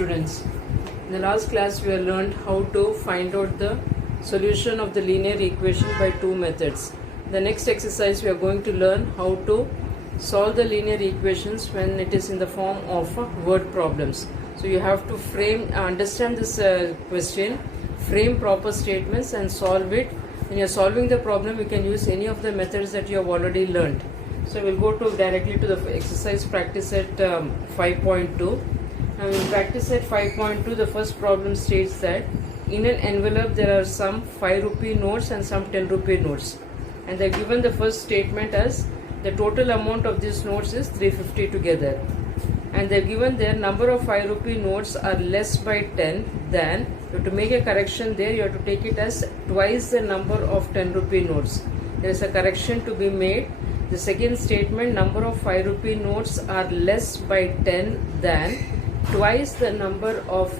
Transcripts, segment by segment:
students. In the last class we have learned how to find out the solution of the linear equation by two methods. The next exercise we are going to learn how to solve the linear equations when it is in the form of word problems. So you have to understand this question, frame proper statements and solve it. When you are solving the problem, you can use any of the methods that you have already learned. So we'll go directly to the exercise practice at 5.2. Now in practice at 5.2, the first problem states that in an envelope there are some 5 rupee notes and some 10 rupee notes. And they are given the first statement as the total amount of these notes is 350 together. And they are given their number of 5 rupee notes are less by 10 than, you have to make a correction there, you have to take it as twice the number of 10 rupee notes. There is a correction to be made. The second statement, number of 5 rupee notes are less by 10 than twice the number of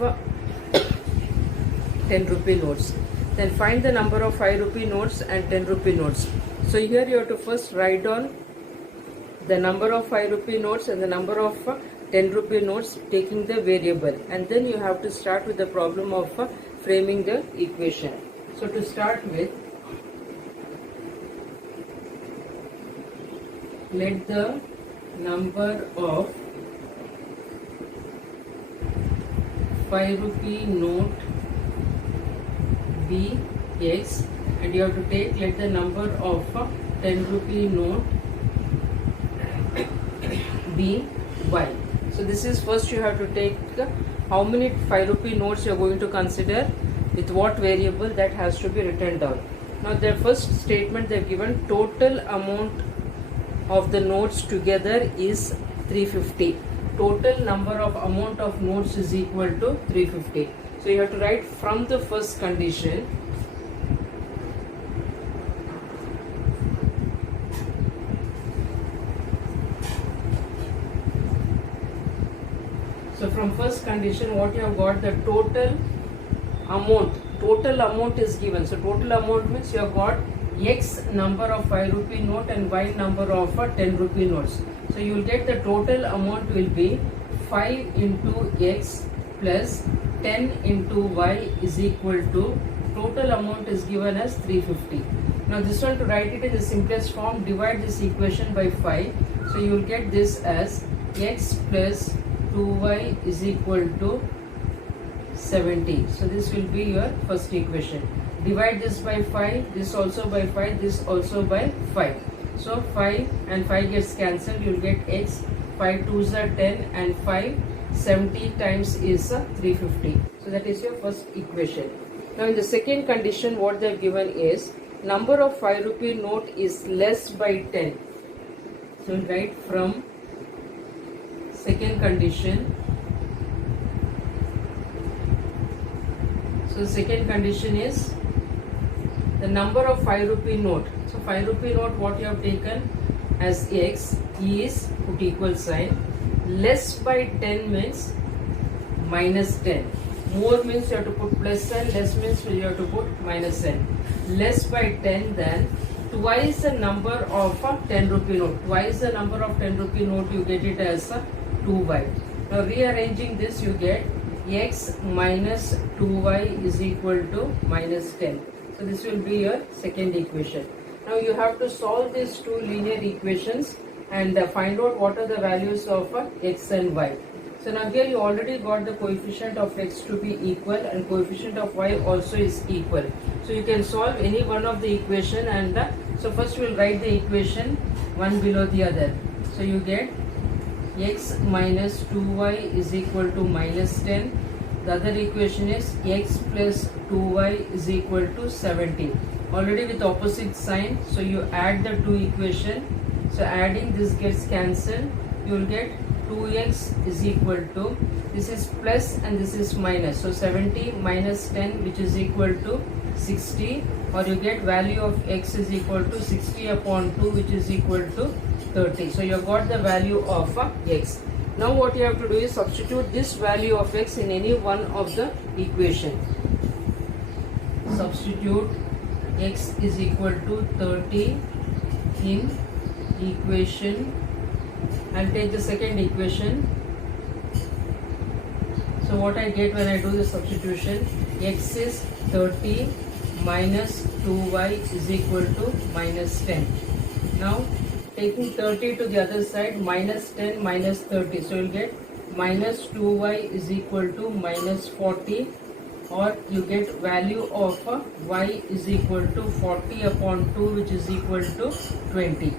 10 rupee notes. Then find the number of 5 rupee notes and 10 rupee notes. So here you have to first write down the number of 5 rupee notes and the number of 10 rupee notes, taking the variable, and then you have to start with the problem of framing the equation. So to start with, let the number of 5 rupee note be X, and you have to take, let the number of 10 rupee note be Y. So this is, first you have to take how many 5 rupee notes you are going to consider, with what variable, that has to be written down. Now the first statement they have given, total amount of the notes together is 350. Total number of amount of notes is equal to 350. So you have to write from the first condition. So from first condition, what you have got, the total amount is given. So total amount means you have got X number of 5 rupee note and Y number of 10 rupee notes. So you will get the total amount will be 5 into X plus 10 into Y is equal to, total amount is given as 350. Now this one, to write it in the simplest form, divide this equation by 5. So you will get this as X plus 2Y is equal to 70. So this will be your first equation. Divide this by 5, this also by 5, this also by 5. So 5 and 5 gets cancelled, you will get X, 5 2s are 10 and 5, 70 times is 350. So that is your first equation. Now in the second condition, what they have given is, number of 5 rupee note is less by 10. So we'll write from second condition. So the second condition is the number of 5 rupee note. So 5 rupee note, what you have taken as X is, put equal sign, less by 10 means minus 10. More means you have to put plus sign, less means you have to put minus sign. Less by 10 than twice the number of 10 rupee note. Twice the number of 10 rupee note, you get it as 2y. Now rearranging this, you get X minus 2y is equal to minus 10. So this will be your second equation. Now you have to solve these two linear equations and find out what are the values of X and Y. So now here you already got the coefficient of X to be equal and coefficient of Y also is equal. So you can solve any one of the equation, and so first we will write the equation one below the other. So you get X minus 2y is equal to minus 10. The other equation is X plus 2y is equal to 70. Already with opposite sign, so you add the two equation. So adding, this gets cancelled. You will get 2x is equal to, this is plus and this is minus. So 70 minus 10, which is equal to 60, or you get value of X is equal to 60 upon 2, which is equal to 30. So you have got the value of X. Now what you have to do is substitute this value of X in any one of the equation. Substitute X is equal to 30 in equation. I'll take the second equation. So what I get when I do the substitution, x is 30 minus 2y is equal to minus 10. Now taking 30 to the other side, minus 10 minus 30. So you'll get minus 2y is equal to minus 40, or you get value of y is equal to 40 upon 2, which is equal to 20.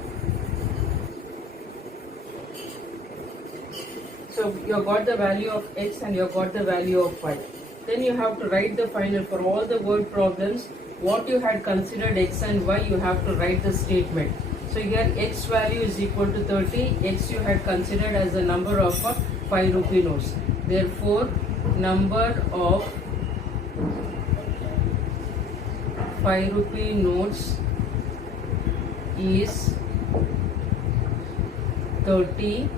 So you have got the value of x and you have got the value of y. Then you have to write the final for all the word problems. What you had considered x and y, you have to write the statement. So here x value is equal to 30, x you had considered as the number of 5 rupee notes. Therefore, number of 5 rupee notes is 30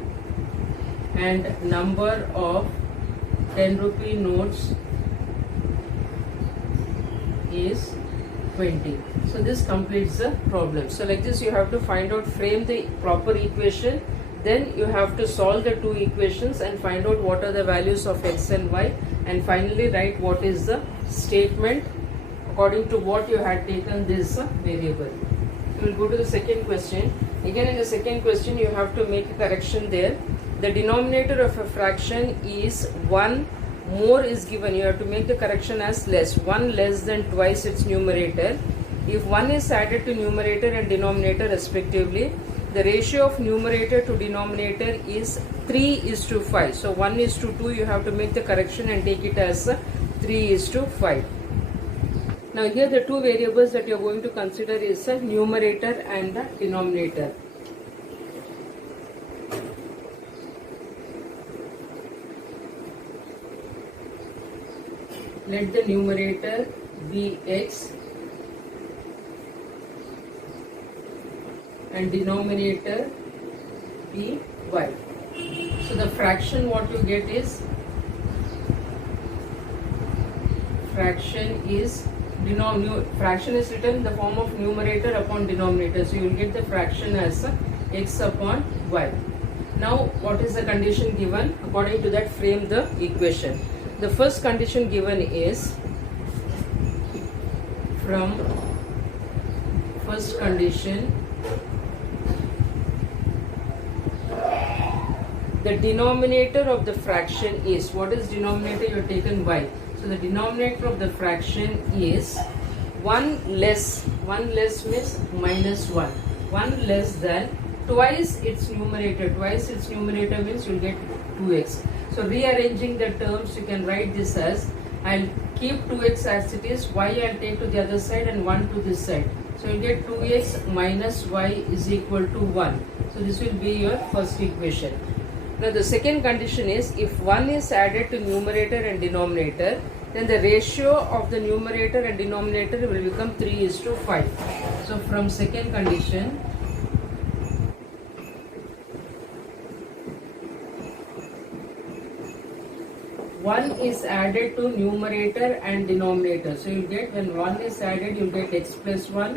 and number of 10 rupee notes is 20. So this completes the problem. So like this you have to find out, frame the proper equation, then you have to solve the two equations and find out what are the values of x and y, and finally write what is the statement according to what you had taken this variable. We will go to the second question. Again in the second question you have to make a correction there. The denominator of a fraction is 1 more is given. You have to make the correction as less. 1 less than twice its numerator. If 1 is added to numerator and denominator respectively, the ratio of numerator to denominator is 3:5. So 1:2, you have to make the correction and take it as 3:5. Now here the two variables that you are going to consider is the numerator and the denominator. Let the numerator be x and denominator be y. So the fraction what you get is, fraction is written in the form of numerator upon denominator. So you will get the fraction as x upon y. Now what is the condition given? According to that, frame the equation. The first condition given is, from first condition, the denominator of the fraction is, what is denominator? You have taken y. So the denominator of the fraction is 1 less means minus 1. 1 less than twice its numerator. Twice its numerator means you will get 2x. So rearranging the terms, you can write this as, I'll keep 2x as it is, y I'll take to the other side and 1 to this side. So you get 2x minus y is equal to 1. So this will be your first equation. Now the second condition is, if 1 is added to numerator and denominator, then the ratio of the numerator and denominator will become 3:5. So from second condition, one is added to numerator and denominator. So you get, when 1 is added, you get x plus 1,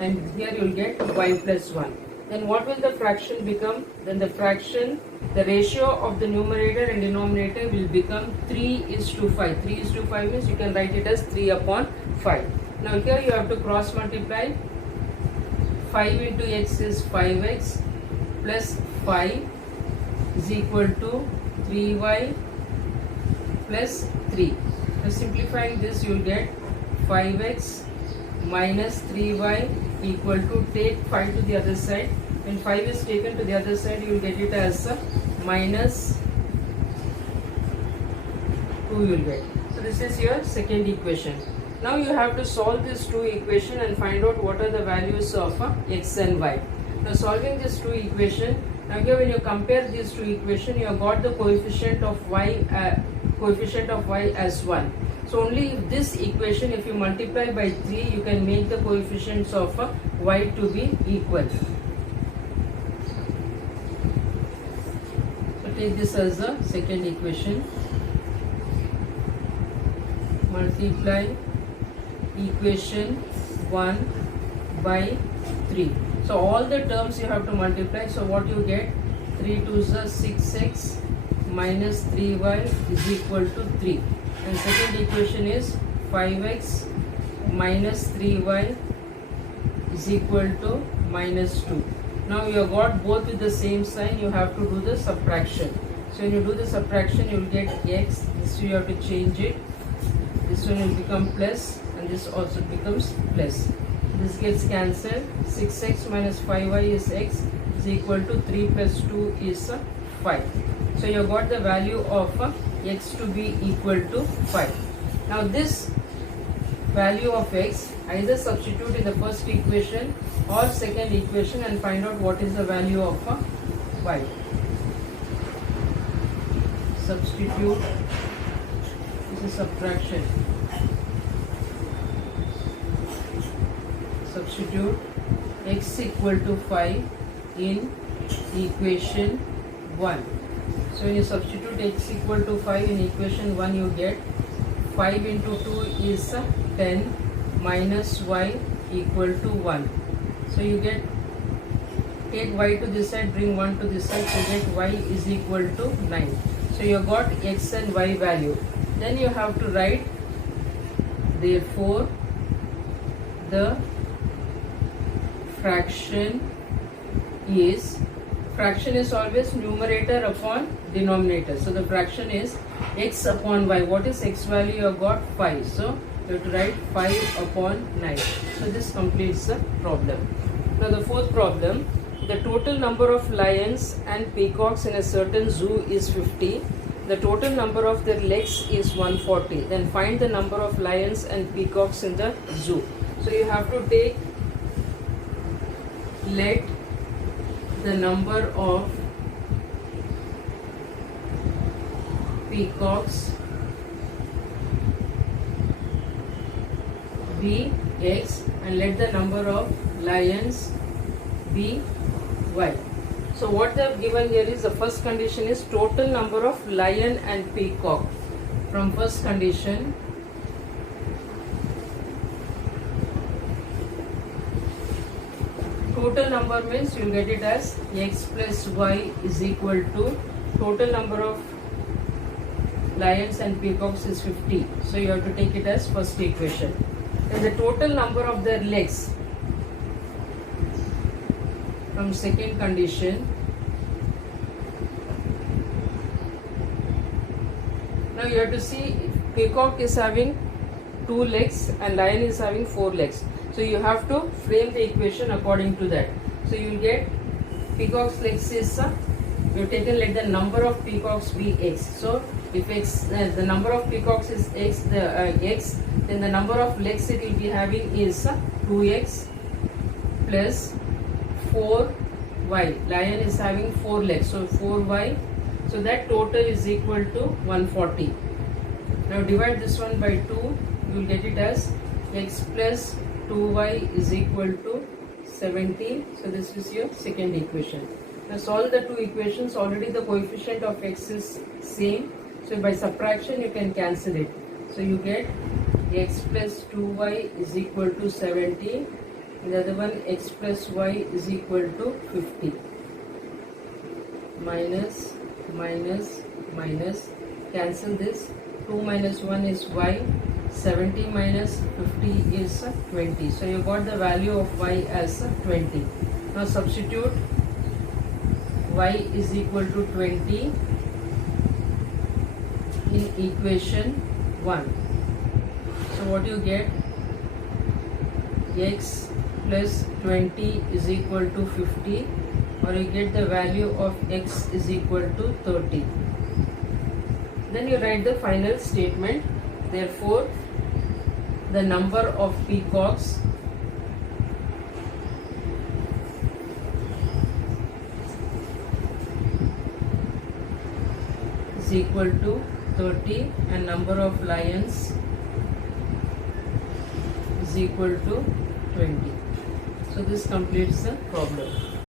and here you will get y plus 1. Then what will the fraction become? Then the fraction, the ratio of the numerator and denominator will become 3:5. 3:5 means you can write it as 3 upon 5. Now here you have to cross multiply. 5 into x is 5x plus 5 is equal to 3y plus 3. Now simplifying this, you will get 5x minus 3y equal to, take 5 to the other side. When 5 is taken to the other side, you will get it as minus 2 you will get. So this is your second equation. Now you have to solve these two equations and find out what are the values of x and y. Now solving these two equations, now here when you compare these two equations, you have got the coefficient of y as 1. So only if this equation, if you multiply by 3, you can make the coefficients of y to be equal. So take this as the second equation. Multiply equation 1 by 3. So all the terms you have to multiply. So what you get? 3 2s are 6x minus 3y is equal to 3. And second equation is 5x minus 3y is equal to minus 2. Now you have got both with the same sign, you have to do the subtraction. So when you do the subtraction, you will get x. This you have to change it. This one will become plus and this also becomes plus. This gets cancelled. 6x minus 5y is x is equal to 3 plus 2 is 5. So you have got the value of x to be equal to 5. Now this value of x, either substitute in the first equation or second equation and find out what is the value of y. Substitute, this is subtraction. Substitute x equal to 5 in equation 1. So when you substitute x equal to 5 in equation 1, you get 5 into 2 is 10 minus y equal to 1. So you get, take y to this side, bring 1 to this side, so get y is equal to 9. So you have got x and y value. Then you have to write, therefore the fraction is always numerator upon denominator. So the fraction is x upon y. What is x value? You have got 5. So you have to write 5 upon 9. So this completes the problem. Now the fourth problem, the total number of lions and peacocks in a certain zoo is 50. The total number of their legs is 140. Then find the number of lions and peacocks in the zoo. So you have to take, let the number of peacocks be x and let the number of lions be y. So what they have given here is, the first condition is total number of lion and peacock. From first condition, total number means you will get it as x plus y is equal to total number of lions and peacocks is 50. So you have to take it as first equation. Then the total number of their legs from second condition. Now you have to see, peacock is having 2 legs and lion is having 4 legs. So you have to frame the equation according to that. So you will get peacock's legs is, you have taken, let the number of peacocks be x. So if x, the number of peacocks is x, then the number of legs it will be having is 2x plus 4y. Lion is having 4 legs, so 4y. So that total is equal to 140. Now divide this one by 2, you will get it as x plus 2y is equal to 17. So this is your second equation. Now solve the two equations. Already the coefficient of x is same. So by subtraction you can cancel it. So you get x plus 2y is equal to 17. And the other one, x plus y is equal to 50. Minus, minus, minus. Cancel this. 2 minus 1 is y. 70 minus 50 is 20. So you got the value of y as 20. Now substitute y is equal to 20 in equation 1. So what you get? X plus 20 is equal to 50, or you get the value of x is equal to 30. Then you write the final statement. Therefore, the number of peacocks is equal to 30 and number of lions is equal to 20. So this completes the problem.